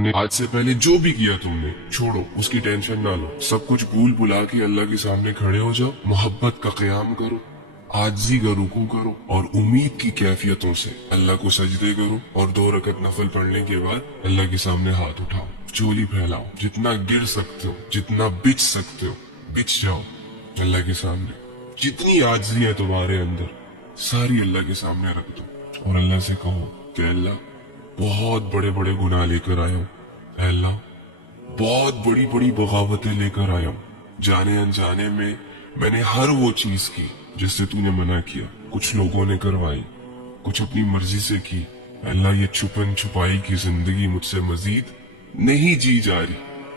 ने आज से पहले जो भी किया तुमने छोड़ो, उसकी टेंशन ना लो। सब कुछ भूल भुला के अल्लाह के सामने खड़े हो जाओ, मोहब्बत का क़याम करो, आजी का रुकू करो और उम्मीद की कैफियतों से अल्लाह को सजदे करो और 2 रकत नफल पढ़ने के बाद अल्लाह के सामने हाथ उठाओ, चोली फैलाओ, जितना गिर सकते हो, जितना बिछ सकते हो बिछ जाओ अल्लाह के सामने। जितनी आजी है तुम्हारे अंदर सारी अल्लाह के सामने रख दो और अल्लाह से कहो कि अल्लाह बहुत बड़े बड़े गुनाह लेकर आया हूँ, अल्लाह बहुत बड़ी बड़ी बगावतें लेकर आया हूँ, जाने अनजाने में मैंने हर वो चीज की जिससे तूने मना किया, कुछ लोगों ने करवाई, कुछ अपनी मर्जी से की। अल्लाह ये छुपन छुपाई की जिंदगी मुझसे मजीद नहीं जी जा रही,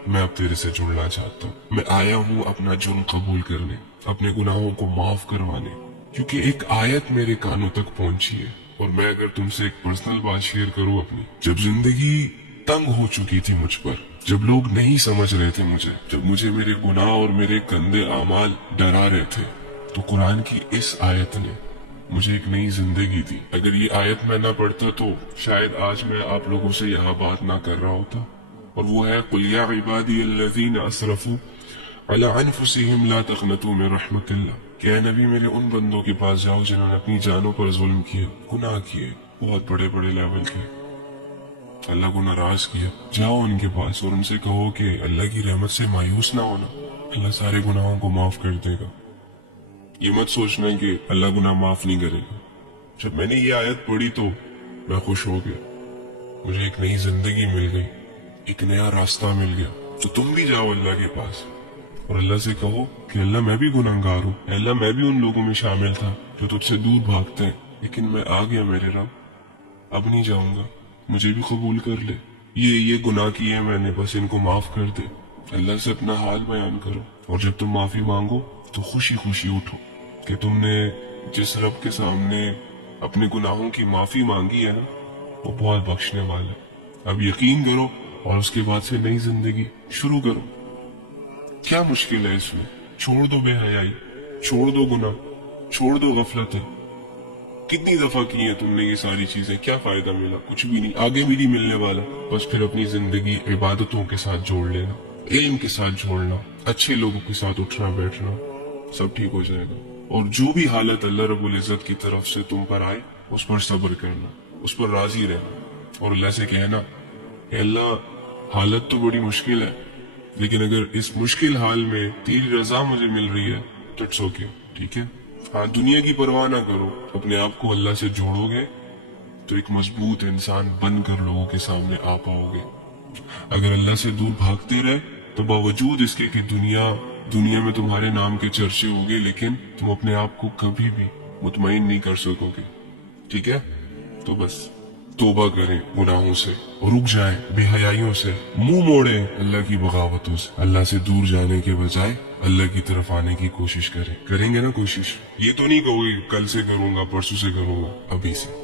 मैं अब तेरे से जुड़ना चाहता हूँ। मैं आया हूँ अपना जुर्म कबूल करने, अपने गुनाहों को माफ करवाने, क्योंकि एक आयत मेरे कानों तक पहुंची है। और मैं अगर तुमसे एक पर्सनल बात शेयर करूँ अपनी, जब जिंदगी तंग हो चुकी थी मुझ पर, जब लोग नहीं समझ रहे थे मुझे, जब मुझे मेरे गुनाह और मेरे गंदे आमाल डरा रहे थे, तो कुरान की इस आयत ने मुझे एक नई जिंदगी दी। अगर ये आयत मैं ना पढ़ता तो शायद आज मैं आप लोगों से यहाँ बात ना कर रहा होता। और वो है कुल या इबादी अल्लज़ीना असरफू अला अनफुसिहिम ला तक़नतू मिन रहमतिल्लाह। क्या नबी मेरे उन बंदों के पास जाओ जिन्होंने अपनी जानों पर जुल्म किया, गुनाह किए, बहुत बड़े बड़े लेवल के, अल्लाह को नाराज किया, जाओ उनके पास और उनसे कहो कि अल्लाह की रहमत से मायूस ना होना, अल्लाह सारे गुनाहों को माफ कर देगा। ये मत सोचना कि अल्लाह गुनाह माफ नहीं करेगा। जब मैंने ये आयत पढ़ी तो मैं खुश हो गया, मुझे एक नई जिंदगी मिल गई, एक नया रास्ता मिल गया। तो तुम भी जाओ अल्लाह के पास और अल्लाह से कहो कि अल्लाह मैं भी गुनाहगार हूँ, अल्लाह मैं भी उन लोगों में शामिल था जो तुझसे दूर भागते हैं, लेकिन मैं आ गया मेरे रब, अब नहीं जाऊंगा, मुझे भी कबूल कर ले। ये गुनाह किए मैंने, बस इनको माफ कर दे। अल्लाह से अपना हाल बयान करो और जब तुम माफी मांगो तो खुशी खुशी उठो कि तुमने जिस रब के सामने अपने गुनाहों की माफी मांगी है ना, वो बहुत बख्शने वाला है। अब यकीन करो और उसके बाद से नई जिंदगी शुरू करो। क्या मुश्किल है इसमें? छोड़ दो बेहयाई, छोड़ दो गुनाह, छोड़ दो गफलत। कितनी दफा की है तुमने ये सारी चीजें, क्या फायदा मिला? कुछ भी नहीं, आगे भी नहीं मिलने वाला। बस फिर अपनी जिंदगी इबादतों के साथ जोड़ लेना, इल्म के साथ जोड़ना, अच्छे लोगों के साथ उठना बैठना, सब ठीक हो जाएगा। और जो भी हालत अल्लाह रब्बुल इज्जत की तरफ से तुम पर आए, उस पर सब्र करना, उस पर राजी रहना और अल्लाह से कहना अल्लाह हालत तो बड़ी मुश्किल है, लेकिन अगर इस मुश्किल हाल में तेरी रजा मुझे मिल रही है तो इट्स ओके, ठीक है। हाँ, दुनिया की परवाह ना करो, अपने आप को अल्लाह से जोड़ोगे तो एक मजबूत इंसान बनकर लोगों के सामने आ पाओगे। अगर अल्लाह से दूर भागते रहे तो बावजूद इसके कि दुनिया में तुम्हारे नाम के चर्चे होंगे, लेकिन तुम अपने आप को कभी भी मुतमईन नहीं कर सकोगे, ठीक है। तो बस तौबा करें गुनाहों से, रुक जाएं बेहयाइयों से, मुंह मोड़े अल्लाह की बगावतों से, अल्लाह से दूर जाने के बजाय अल्लाह की तरफ आने की कोशिश करेंगे ना कोशिश। ये तो नहीं कहोगे कल से करूंगा, परसों से करूंगा, अभी से।